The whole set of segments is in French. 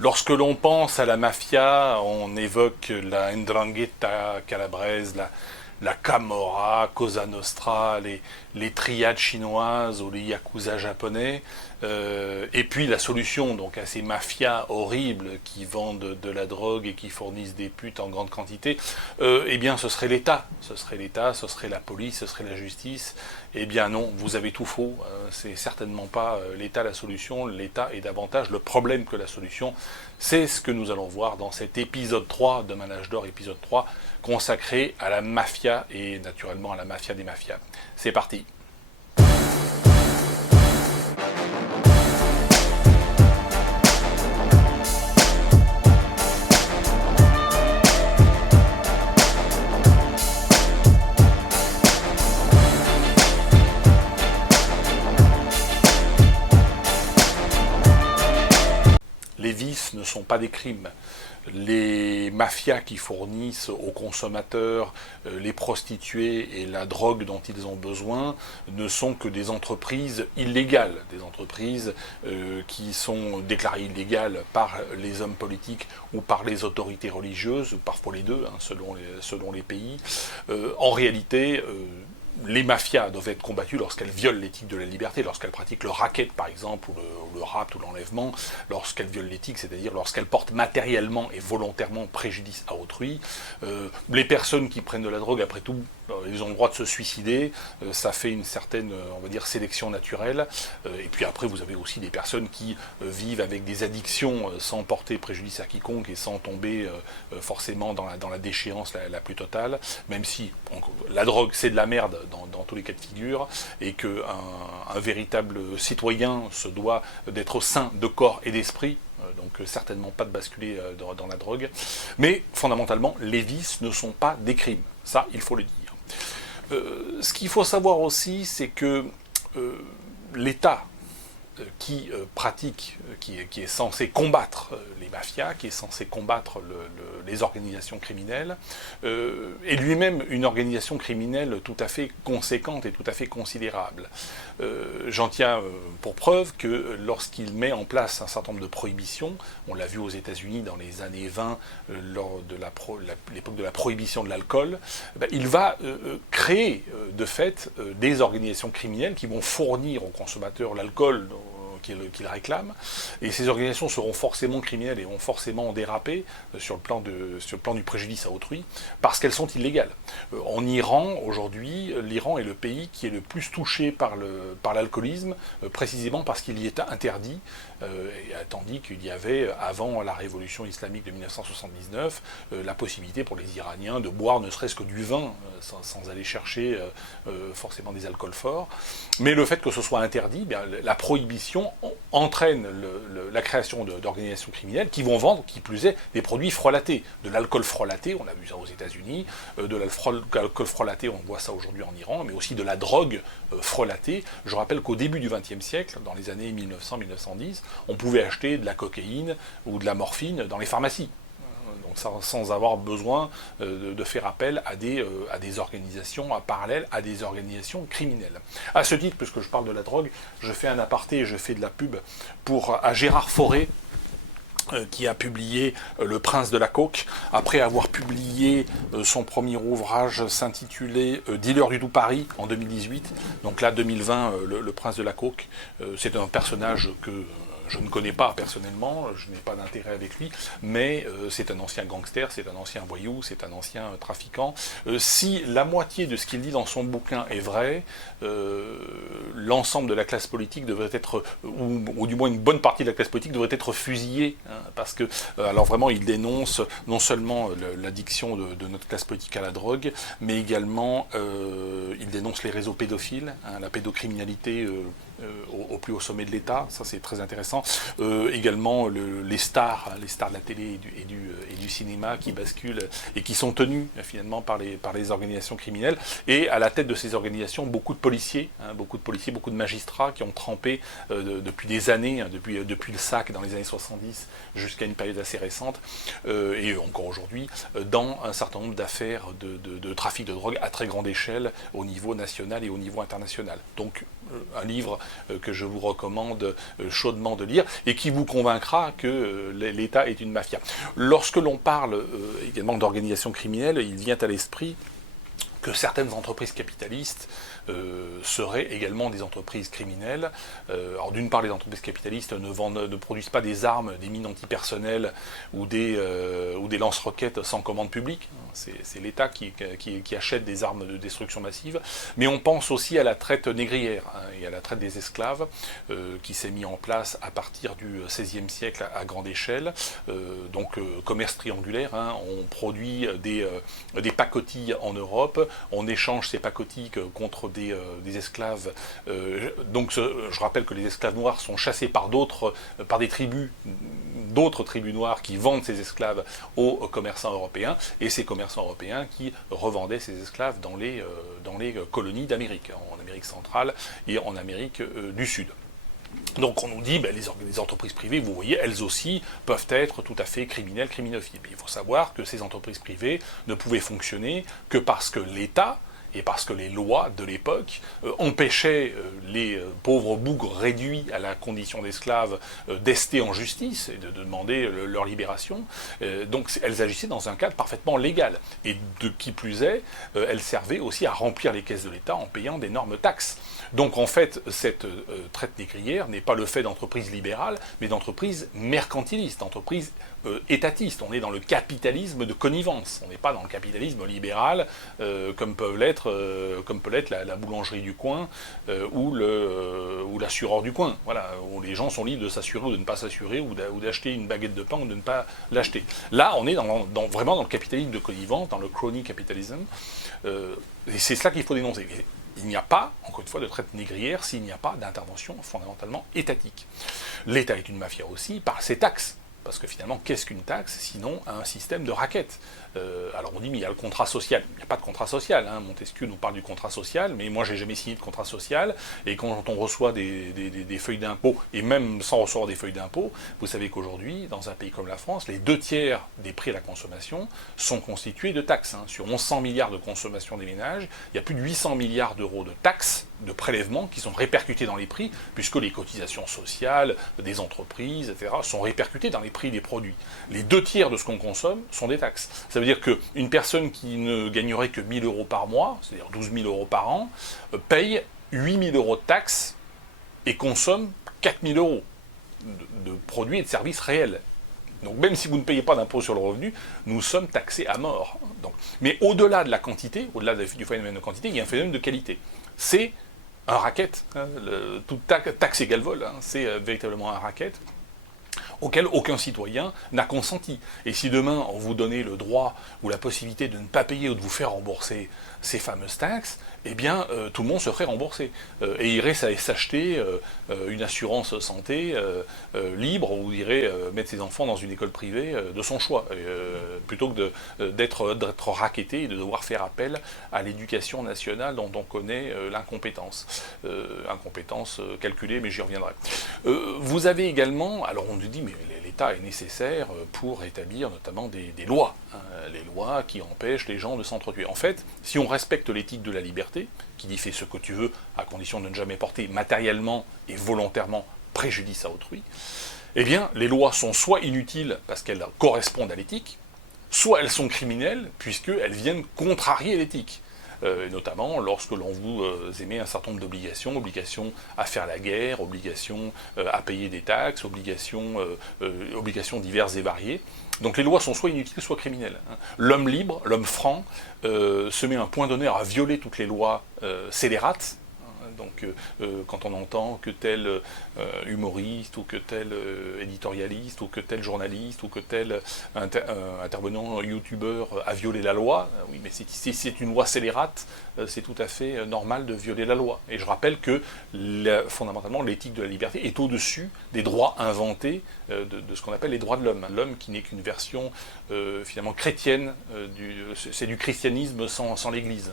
Lorsque l'on pense à la mafia, on évoque la 'Ndrangheta calabraise, la Camorra, Cosa Nostra, les triades chinoises ou les yakuza japonais, et puis la solution donc à ces mafias horribles qui vendent de la drogue et qui fournissent des putes en grande quantité, eh bien ce serait l'État, ce serait la police, ce serait la justice. Eh bien non, vous avez tout faux. C'est certainement pas l'État la solution. L'État est davantage le problème que la solution. C'est ce que nous allons voir dans cet épisode 3 de Manage d'Or, épisode 3, consacré à la mafia et naturellement à la mafia des mafias. C'est parti. Les vices ne sont pas des crimes. Les mafias qui fournissent aux consommateurs les prostituées et la drogue dont ils ont besoin ne sont que des entreprises illégales, des entreprises qui sont déclarées illégales par les hommes politiques ou par les autorités religieuses, ou parfois les deux, hein, selon les pays. En réalité, les mafias doivent être combattues lorsqu'elles violent l'éthique de la liberté, lorsqu'elles pratiquent le racket par exemple, ou le rapt ou l'enlèvement, lorsqu'elles violent l'éthique, c'est-à-dire lorsqu'elles portent matériellement et volontairement préjudice à autrui. Les personnes qui prennent de la drogue, après tout, ils ont le droit de se suicider, ça fait une certaine, on va dire, sélection naturelle. Et puis après, vous avez aussi des personnes qui vivent avec des addictions sans porter préjudice à quiconque et sans tomber forcément dans la déchéance la plus totale, même si la drogue c'est de la merde dans tous les cas de figure, et qu'un véritable citoyen se doit d'être sain de corps et d'esprit, donc certainement pas de basculer dans la drogue. Mais fondamentalement, les vices ne sont pas des crimes, ça il faut le dire. Ce qu'il faut savoir aussi, c'est que l'État qui pratique, qui est censé combattre les mafias, qui est censé combattre les organisations criminelles, est lui-même une organisation criminelle tout à fait conséquente et tout à fait considérable. J'en tiens pour preuve que lorsqu'il met en place un certain nombre de prohibitions, on l'a vu aux États-Unis dans les années 20, lors de l'époque de la prohibition de l'alcool, il va créer de fait des organisations criminelles qui vont fournir aux consommateurs l'alcool qu'ils réclament, et ces organisations seront forcément criminelles et vont forcément déraper sur le plan du préjudice à autrui, parce qu'elles sont illégales. En Iran, aujourd'hui, l'Iran est le pays qui est le plus touché par l'alcoolisme, précisément parce qu'il y est interdit, tandis qu'il y avait, avant la révolution islamique de 1979, la possibilité pour les Iraniens de boire ne serait-ce que du vin, sans aller chercher forcément des alcools forts. Mais le fait que ce soit interdit, bien, la prohibition entraîne la création d'organisations criminelles qui vont vendre, qui plus est, des produits frelatés. De l'alcool frelaté, on a vu ça aux États-Unis, de l'alcool frelaté, on voit ça aujourd'hui en Iran, mais aussi de la drogue frelatée. Je rappelle qu'au début du XXe siècle, dans les années 1900-1910, on pouvait acheter de la cocaïne ou de la morphine dans les pharmacies. Donc sans avoir besoin de faire appel à des organisations parallèles, à des organisations criminelles. À ce titre, puisque je parle de la drogue, je fais un aparté, je fais de la pub à Gérard Fauré, qui a publié Le Prince de la Coke, après avoir publié son premier ouvrage s'intitulé Dealer du Tout Paris en 2018. Donc là, 2020, le Prince de la Coke, c'est un personnage que je ne connais pas personnellement, je n'ai pas d'intérêt avec lui, mais c'est un ancien gangster, c'est un ancien voyou, c'est un ancien trafiquant. Si la moitié de ce qu'il dit dans son bouquin est vrai, l'ensemble de la classe politique devrait être, ou du moins une bonne partie de la classe politique devrait être fusillée, hein, parce que, alors vraiment, il dénonce non seulement l'addiction de notre classe politique à la drogue, mais également il dénonce les réseaux pédophiles, hein, la pédocriminalité au plus haut sommet de l'État, ça c'est très intéressant. Également les stars de la télé et du cinéma qui basculent et qui sont tenus finalement par les organisations criminelles. Et à la tête de ces organisations, beaucoup de policiers, beaucoup de magistrats qui ont trempé depuis des années, hein, depuis le SAC dans les années 70 jusqu'à une période assez récente, et encore aujourd'hui, dans un certain nombre d'affaires de trafic de drogue à très grande échelle au niveau national et au niveau international. Donc un livre que je vous recommande chaudement de lire et qui vous convaincra que l'État est une mafia. Lorsque l'on parle également d'organisation criminelle, il vient à l'esprit que certaines entreprises capitalistes seraient également des entreprises criminelles. Alors d'une part, les entreprises capitalistes ne produisent pas des armes, des mines antipersonnelles ou des lance-roquettes sans commande publique. C'est l'État qui achète des armes de destruction massive. Mais on pense aussi à la traite négrière et à la traite des esclaves qui s'est mis en place à partir du XVIe siècle à grande échelle. Donc commerce triangulaire, on produit des pacotilles en Europe, on échange ces pacotilles contre des esclaves. Donc je rappelle que les esclaves noirs sont chassés par des tribus, d'autres tribus noires qui vendent ces esclaves aux commerçants européens, et ces commerçants européens qui revendaient ces esclaves dans les colonies d'Amérique, en Amérique centrale et en Amérique du Sud. Donc on nous dit, les entreprises privées, vous voyez, elles aussi peuvent être tout à fait criminelles, criminophiles. Il faut savoir que ces entreprises privées ne pouvaient fonctionner que parce que l'État et parce que les lois de l'époque empêchaient les pauvres bougres réduits à la condition d'esclaves d'ester en justice et de demander leur libération. Donc elles agissaient dans un cadre parfaitement légal. Et de qui plus est, elles servaient aussi à remplir les caisses de l'État en payant d'énormes taxes. Donc en fait, cette traite négrière n'est pas le fait d'entreprises libérales, mais d'entreprises mercantilistes, d'entreprises étatistes. On est dans le capitalisme de connivence. On n'est pas dans le capitalisme libéral comme peut l'être la boulangerie du coin ou l'assureur du coin. Voilà, où les gens sont libres de s'assurer ou de ne pas s'assurer, ou d'acheter une baguette de pain ou de ne pas l'acheter. Là, on est vraiment dans le capitalisme de connivence, dans le crony capitalism. Et c'est cela qu'il faut dénoncer. Il n'y a pas, encore une fois, de traite négrière s'il n'y a pas d'intervention fondamentalement étatique. L'État est une mafia aussi par ses taxes. Parce que finalement, qu'est-ce qu'une taxe sinon un système de raquette? Alors on dit, mais il y a le contrat social. Il n'y a pas de contrat social. Montesquieu nous parle du contrat social, mais moi j'ai jamais signé de contrat social. Et quand on reçoit des feuilles d'impôt, et même sans recevoir des feuilles d'impôt, vous savez qu'aujourd'hui, dans un pays comme la France, les 2/3 des prix à la consommation sont constitués de taxes. Sur 1100 milliards de consommation des ménages, il y a plus de 800 milliards d'euros de taxes, de prélèvements qui sont répercutés dans les prix, puisque les cotisations sociales des entreprises, etc., sont répercutées dans les prix des produits. Les 2/3 de ce qu'on consomme sont des taxes. Ça veut dire qu'une personne qui ne gagnerait que 1 000 euros par mois, c'est-à-dire 12 000 euros par an, paye 8 000 euros de taxes et consomme 4 000 euros de produits et de services réels. Donc même si vous ne payez pas d'impôt sur le revenu, nous sommes taxés à mort. Mais au-delà de la quantité, au-delà du phénomène de quantité, il y a un phénomène de qualité. C'est un racket. Toute taxe égale vol, c'est véritablement un racket auquel aucun citoyen n'a consenti. Et si demain on vous donnait le droit ou la possibilité de ne pas payer ou de vous faire rembourser ces fameuses taxes, eh bien tout le monde se ferait rembourser et irait s'acheter une assurance santé libre, ou irait mettre ses enfants dans une école privée de son choix, plutôt que d'être racketté et de devoir faire appel à l'éducation nationale dont on connaît l'incompétence. Incompétence calculée, mais j'y reviendrai. Vous avez également, alors on nous dit, mais l'État est nécessaire pour établir notamment des lois, les lois qui empêchent les gens de s'entretuer. En fait, si on respecte l'éthique de la liberté, qui dit fais ce que tu veux, à condition de ne jamais porter matériellement et volontairement préjudice à autrui, eh bien les lois sont soit inutiles parce qu'elles correspondent à l'éthique, soit elles sont criminelles puisqu'elles viennent contrarier l'éthique. Notamment lorsque l'on vous émet un certain nombre d'obligations, obligations à faire la guerre, obligations à payer des taxes, obligations diverses et variées. Donc les lois sont soit inutiles, soit criminelles. L'homme libre, l'homme franc, se met un point d'honneur à violer toutes les lois scélérates. Donc quand on entend que tel humoriste, ou que tel éditorialiste, ou que tel journaliste, ou que tel intervenant youtubeur a violé la loi, oui, mais si c'est une loi scélérate, c'est tout à fait normal de violer la loi. Et je rappelle que fondamentalement l'éthique de la liberté est au-dessus des droits inventés de ce qu'on appelle les droits de l'homme. L'homme qui n'est qu'une version finalement chrétienne, c'est du christianisme sans l'Église.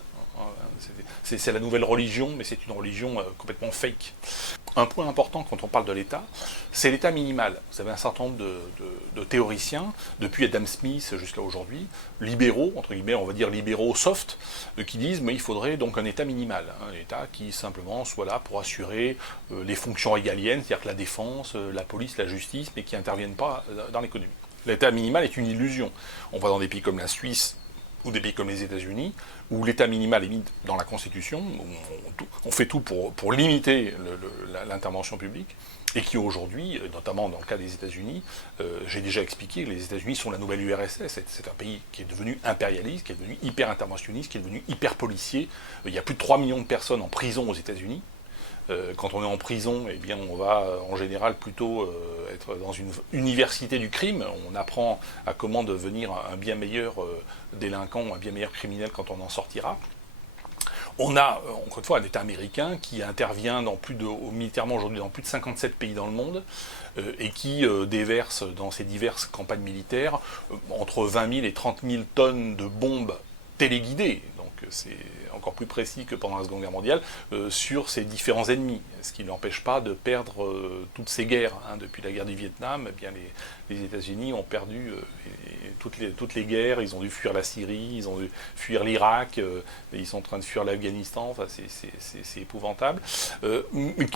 C'est la nouvelle religion, mais c'est une religion complètement fake. Un point important quand on parle de l'État, c'est l'État minimal. Vous avez un certain nombre de théoriciens, depuis Adam Smith jusqu'à aujourd'hui, libéraux, entre guillemets, on va dire libéraux soft, qui disent mais il faudrait donc un État minimal, un État qui simplement soit là pour assurer les fonctions régaliennes, c'est-à-dire que la défense, la police, la justice, mais qui n'interviennent pas dans l'économie. L'État minimal est une illusion. On va dans des pays comme la Suisse, ou des pays comme les États-Unis, où l'État minimal est mis dans la Constitution, où on fait tout pour limiter l'intervention publique, et qui aujourd'hui, notamment dans le cas des États-Unis, j'ai déjà expliqué que les États-Unis sont la nouvelle URSS. C'est un pays qui est devenu impérialiste, qui est devenu hyper interventionniste, qui est devenu hyper policier. Il y a plus de 3 millions de personnes en prison aux États-Unis. Quand on est en prison, eh bien, on va en général plutôt être dans une université du crime. On apprend à comment devenir un bien meilleur délinquant, un bien meilleur criminel quand on en sortira. On a, encore une fois, un État américain qui intervient militairement aujourd'hui dans plus de 57 pays dans le monde et qui déverse dans ses diverses campagnes militaires entre 20 000 et 30 000 tonnes de bombes téléguidées, donc c'est encore plus précis que pendant la Seconde Guerre mondiale, sur ses différents ennemis, ce qui ne l'empêche pas de perdre toutes ces guerres. Depuis la guerre du Vietnam, eh bien les États-Unis ont perdu toutes les guerres, ils ont dû fuir la Syrie, ils ont dû fuir l'Irak, ils sont en train de fuir l'Afghanistan, enfin, c'est épouvantable.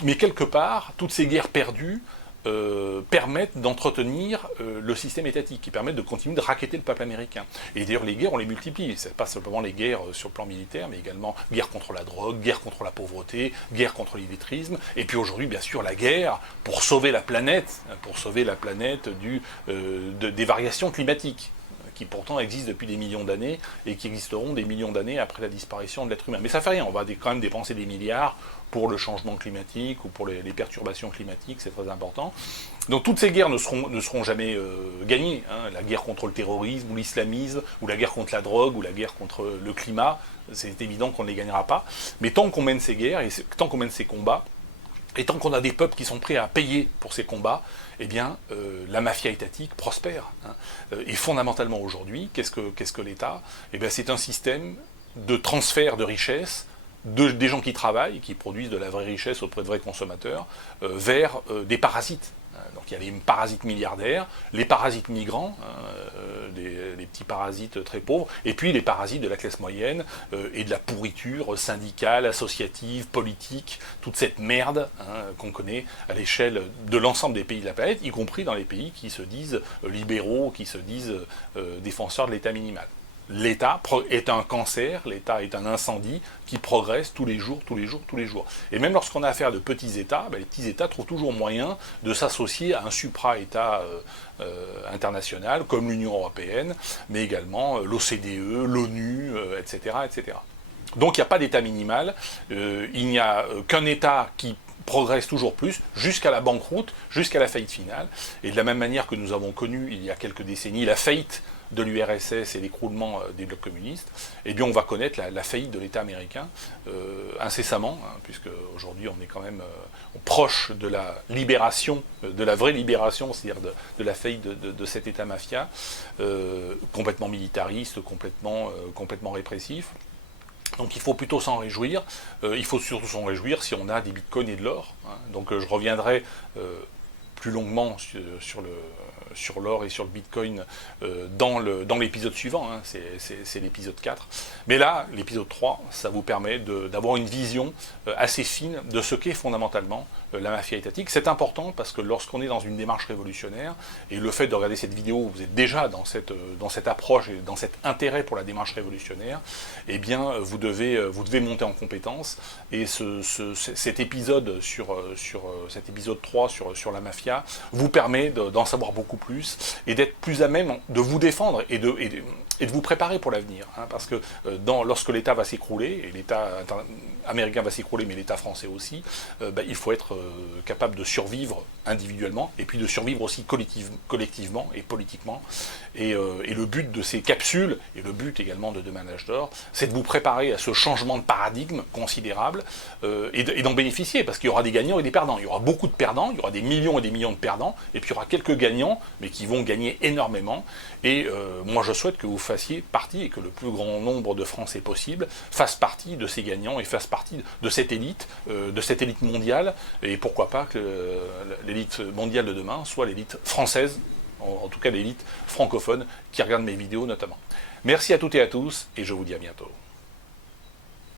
Mais quelque part, toutes ces guerres perdues permettent d'entretenir le système étatique, qui permettent de continuer de racketter le peuple américain. Et d'ailleurs, les guerres, on les multiplie. C'est pas simplement les guerres sur le plan militaire, mais également guerre contre la drogue, guerre contre la pauvreté, guerre contre l'illettrisme, et puis aujourd'hui, bien sûr, la guerre pour sauver la planète des variations climatiques, qui pourtant existent depuis des millions d'années et qui existeront des millions d'années après la disparition de l'être humain. Mais ça fait rien, on va quand même dépenser des milliards pour le changement climatique ou pour les perturbations climatiques, c'est très important. Donc toutes ces guerres ne seront jamais gagnées. La guerre contre le terrorisme ou l'islamisme, ou la guerre contre la drogue, ou la guerre contre le climat, c'est évident qu'on ne les gagnera pas. Mais tant qu'on mène ces guerres, et tant qu'on mène ces combats, et tant qu'on a des peuples qui sont prêts à payer pour ces combats, eh bien, la mafia étatique prospère. Et fondamentalement aujourd'hui, qu'est-ce que l'État ? Eh bien, c'est un système de transfert de richesses des gens qui travaillent, qui produisent de la vraie richesse auprès de vrais consommateurs, vers des parasites. Donc il y a les parasites milliardaires, les parasites migrants, les petits parasites très pauvres, et puis les parasites de la classe moyenne et de la pourriture syndicale, associative, politique, toute cette merde qu'on connaît à l'échelle de l'ensemble des pays de la planète, y compris dans les pays qui se disent libéraux, qui se disent défenseurs de l'État minimal. L'État est un cancer, l'État est un incendie qui progresse tous les jours. Et même lorsqu'on a affaire de petits États, les petits États trouvent toujours moyen de s'associer à un supra-État international, comme l'Union européenne, mais également l'OCDE, l'ONU, etc., etc. Donc il n'y a pas d'État minimal, il n'y a qu'un État qui progresse toujours plus, jusqu'à la banqueroute, jusqu'à la faillite finale. Et de la même manière que nous avons connu, il y a quelques décennies, la faillite de l'URSS et l'écroulement des blocs communistes, eh bien on va connaître la faillite de l'État américain incessamment, puisque aujourd'hui on est quand même proche de la libération, de la vraie libération, c'est-à-dire de la faillite de cet État mafia, complètement militariste, complètement répressif. Donc il faut plutôt s'en réjouir. Il faut surtout s'en réjouir si on a des bitcoins et de l'or. Donc je reviendrai plus longuement sur l'or et sur le bitcoin dans l'épisode suivant, c'est l'épisode 4. Mais là, l'épisode 3, ça vous permet d'avoir une vision assez fine de ce qu'est fondamentalement la mafia étatique. C'est important parce que lorsqu'on est dans une démarche révolutionnaire, et le fait de regarder cette vidéo, vous êtes déjà dans cette approche et dans cet intérêt pour la démarche révolutionnaire, eh bien vous devez monter en compétence, et cet épisode cet épisode 3 sur la mafia vous permet d'en savoir beaucoup plus et d'être plus à même de vous défendre et de vous préparer pour l'avenir, parce que lorsque l'État va s'écrouler, et l'État américain va s'écrouler, mais l'État français aussi, il faut être capable de survivre individuellement, et puis de survivre aussi collectivement et politiquement. Et le but de ces capsules, et le but également de Demain l'âge d'or, c'est de vous préparer à ce changement de paradigme considérable et d'en bénéficier, parce qu'il y aura des gagnants et des perdants. Il y aura beaucoup de perdants, il y aura des millions et des millions de perdants, et puis il y aura quelques gagnants, mais qui vont gagner énormément. Et moi je souhaite que vous fassiez partie, et que le plus grand nombre de Français possible fassent partie de ces gagnants, et fassent partie de cette élite mondiale, et pourquoi pas que l'élite mondiale de demain soit l'élite française, en tout cas l'élite francophone qui regarde mes vidéos notamment. Merci à toutes et à tous, et je vous dis à bientôt.